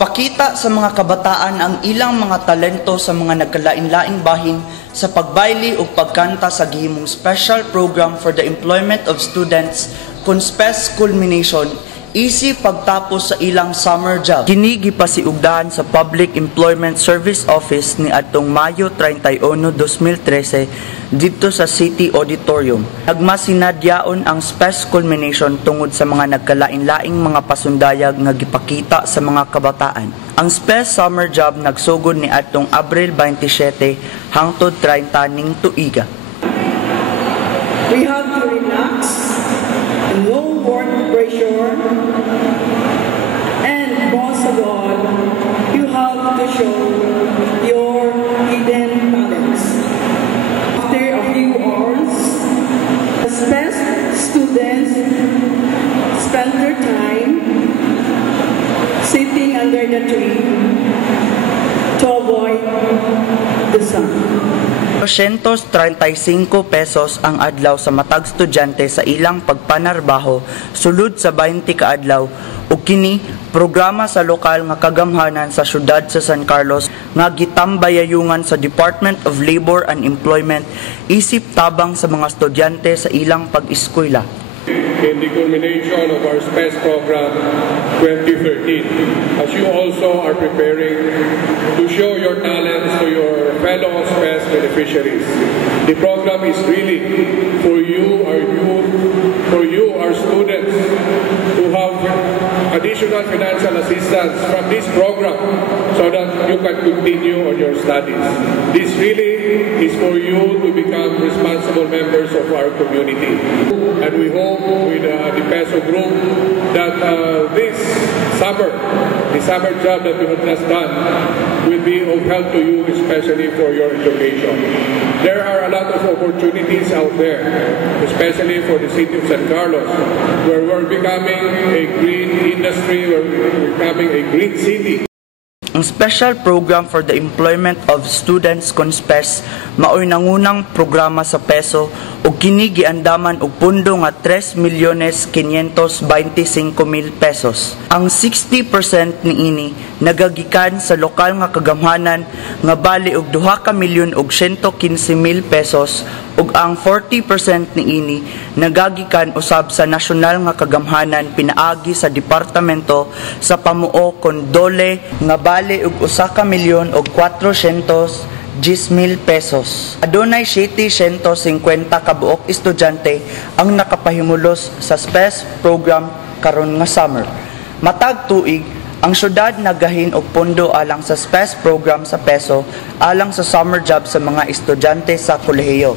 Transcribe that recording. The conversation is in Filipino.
Pakita sa mga kabataan ang ilang mga talento sa mga nagkalain-laing bahin sa pagbayli o pagkanta sa gihimong special program for the employment of students CONSPES culmination isip pagtapos sa ilang summer job. Kini gipasiugdahan sa Public Employment Service Office ni adtong Mayo 31, 2013 dito sa City Auditorium. Nagmasinadyaon ang SPES culmination tungod sa mga nagkalain-laing mga pasundayag nga gipakita sa mga kabataan. Ang SPES summer job nagsugod ni adtong Abril 27 hangtod 30 ning tuiga. We have to relax, no work pressure, and most of all, you have to show your hidden talents. After a few hours, the SPES students spend their time sitting under the tree to avoid the sun. 235 pesos ang adlaw sa matag estudyante sa ilang pagpanarbaho sulod sa 20 ka adlaw ug kini programa sa lokal nga kagamhanan sa syudad sa San Carlos nga gitambayayungan sa Department of Labor and Employment isip tabang sa mga estudyante sa ilang pag-eskwela. In the culmination of our SPES program 2013, as you also are preparing to show your talents to your fellow SPES beneficiaries. The program is really for you, our youth, for you, our students, to have additional financial assistance from this program so that you can continue on your studies. This really is for you to become responsible members of our community. And we hope with the PESO group that this summer, the summer job that you have just done will be of help to you, especially for your education. There are a lot of opportunities out there, especially for the city of San Carlos, where we're becoming a green industry, we're becoming a green city. Ang special program for the employment of students CONSPES maoy nangunang programa sa PESO ug kini giandaman og pundo nga 3,525,000 pesos. Ang 60% niini nagagikan sa lokal nga kagamhanan nga bali og 2,115,000 pesos ug ang 40% niini nagagikan usab sa nasyonal nga kagamhanan pinaagi sa departamento sa pamuo kon dole nga bali og 1,410,000 pesos. Adunay 750 ka buok estudyante ang nakapahimulos sa SPES program karon nga summer. Matag tuig, ang syudad nagahin og pondo alang sa SPES program sa PESO alang sa summer job sa mga estudyante sa kolehiyo.